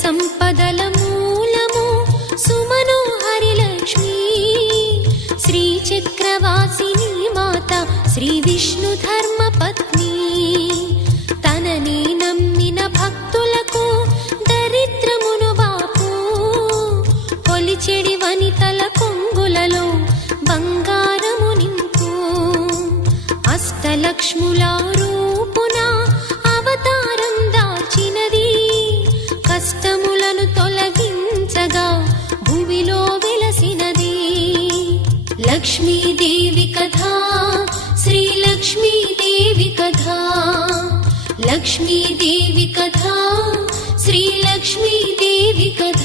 సంపదల మూలము సుమనోహరి లక్ష్మీ శ్రీ చక్రవాసిని మాత శ్రీ విష్ణు ధర్మ పత్ని తనని నమ్మిన భక్తులకు దరిద్రమును బాపు కొలిచెడి వనితల కొంగులలో బంగారము నింపు అష్టలక్ష్ముల రూపున అవతారం దాల్చినది కష్టములను తొలగించగా భూమిలో వెలసినది లక్ష్మీదేవి కథ శ్రీ లక్ష్మీదేవి కథ లక్ష్మీదేవి కథ శ్రీ లక్ష్మీదేవి కథ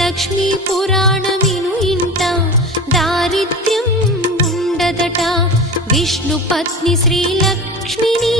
లక్ష్మీ పురాణమిను ఇంట దారిద్ర్యం ఉండదట విష్ణు పత్ని శ్రీ లక్ష్మిని